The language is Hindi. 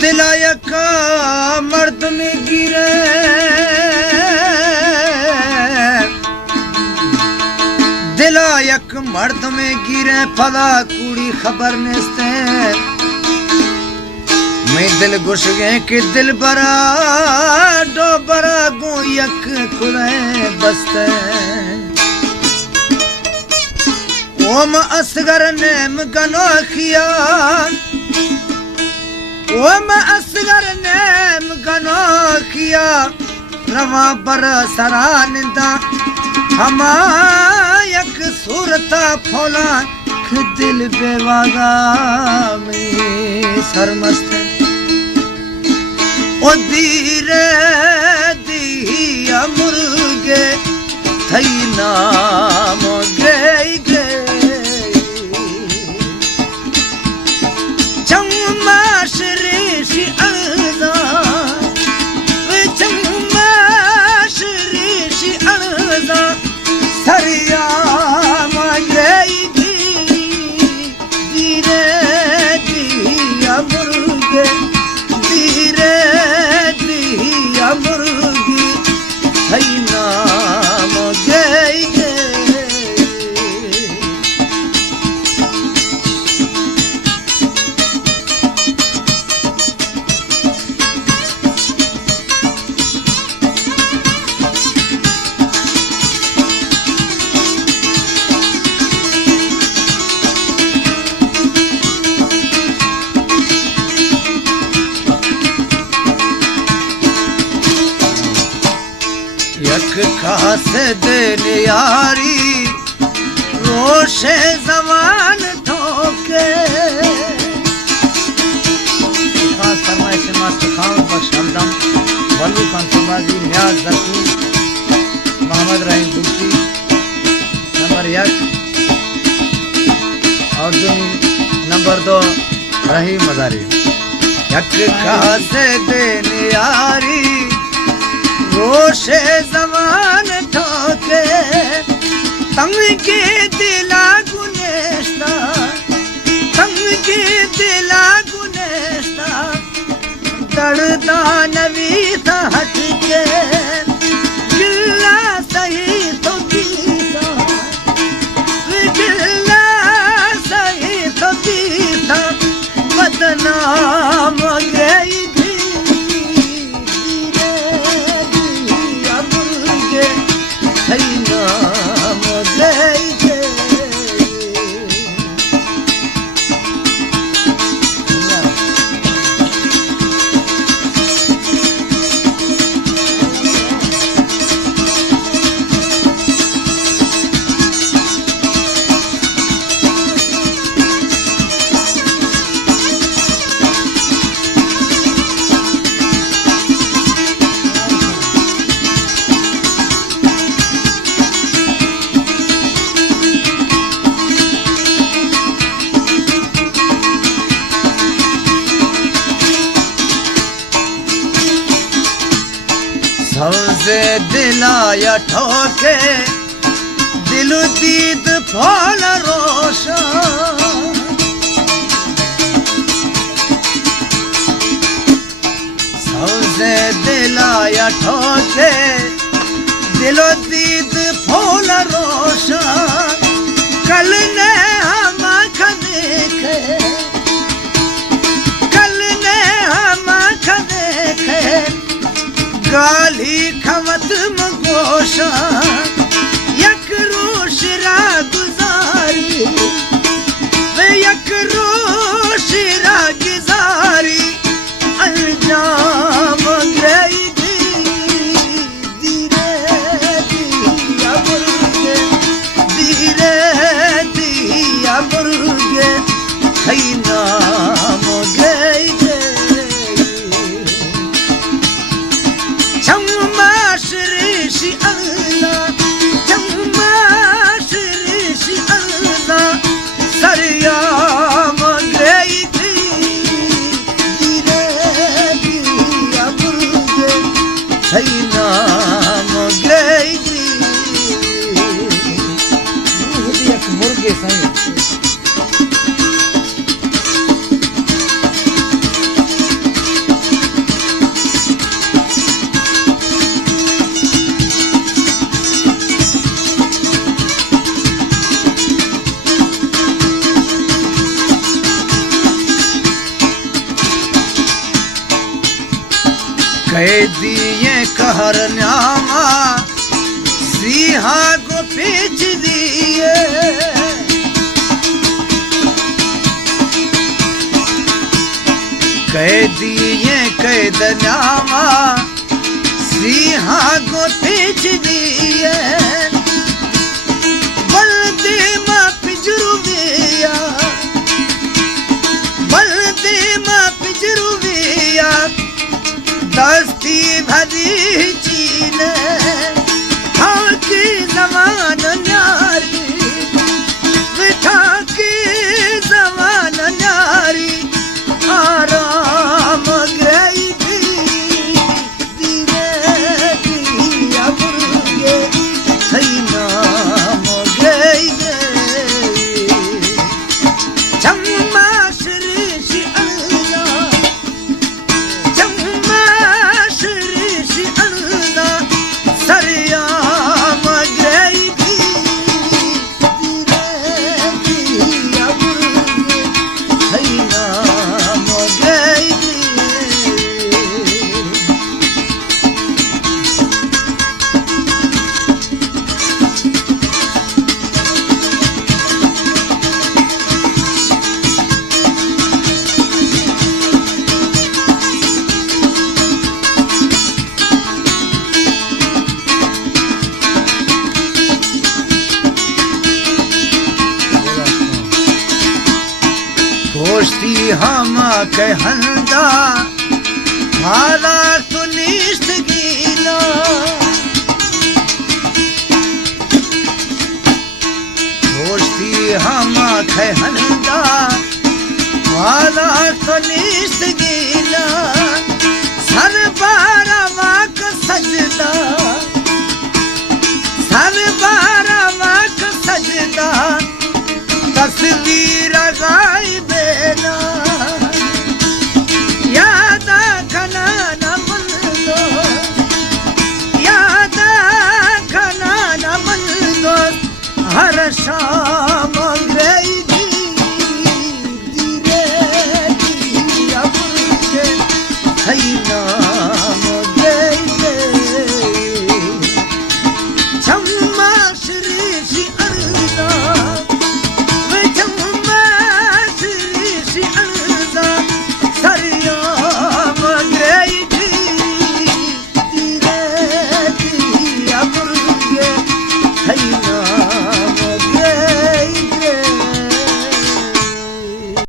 दिलायक मर्द में गिरे दिलायक मर्द में गिरे फला कुड़ी खबर नेस्ते मैं दिल घुस गए कि दिल बरा डो बरा गो यक खुले बसते ओम असगर नेम गनो खिया ओम असगर नेम गनो खिया रवा बर सरा निंदा हमायक सूरता फौला दिल बेवागा में सरमस्त ओ धीरे दिया मुर्गे थई नाम गई गई चम्मा श्रीषि अदा चम्मा श्रीषि अदा सरिया गई धीरे दिया मुर्गे धीरे दिया मुर्गी थई नाम गई गई खास दिन यारी रोशे जवान ठोके खास फरमाइश मास्टर खान बख्श हमदम वल्लू खान फरमाजी न्याज जकी मोहम्मद रहीम गुप्ती नंबर 1 और नंबर 2 रहीम मजारी यक खास दिन यारी रोशे जवान ठोके तंग के दिला गुनेस्ता तंग के दिला गुनेस्ता दर्दा नवी था हट के गिल्ला सही तो गीता गिल्ला सही तो गीता बदनाम गई सौजे दिलाया ठोके दिलु दीद फौल रोशा सौजे दिलाया ठोके दिलु दीद फौल रोशा कल ने हम देखे कल ने हम देखे गाली खवत मगोशा यक रोशरा गुजारी वे यक रोशरा गुजारी अंजाम गई धीरे दिया मुर्गे धीरे दिया मुर्गे थई नाम गई चम्मा श्रीषि अल्लाह कह दिए कहर न्यामा सिहा को पीछ दिए कह दिए कैद न्यामा सिहा को पीछ दिए बलदे मां पिजरुविया बलदे मां पिजरुविया दस्ती भरी चीने हाँ की जमान न्यारी मिठा की जमान न्यारी आराम गई धीरे दिया मुर्गे सही नाम गई चम्मा श्री अल्लाह चम्मा श्री अल्लाह सरियाम गई धीरे दिया मुर्गे सही नाम गई दोस्ती हम कहंदा हारा तो निष्ठ गीला दोस्ती हम कहंदा हारा तो निष्ठ गीला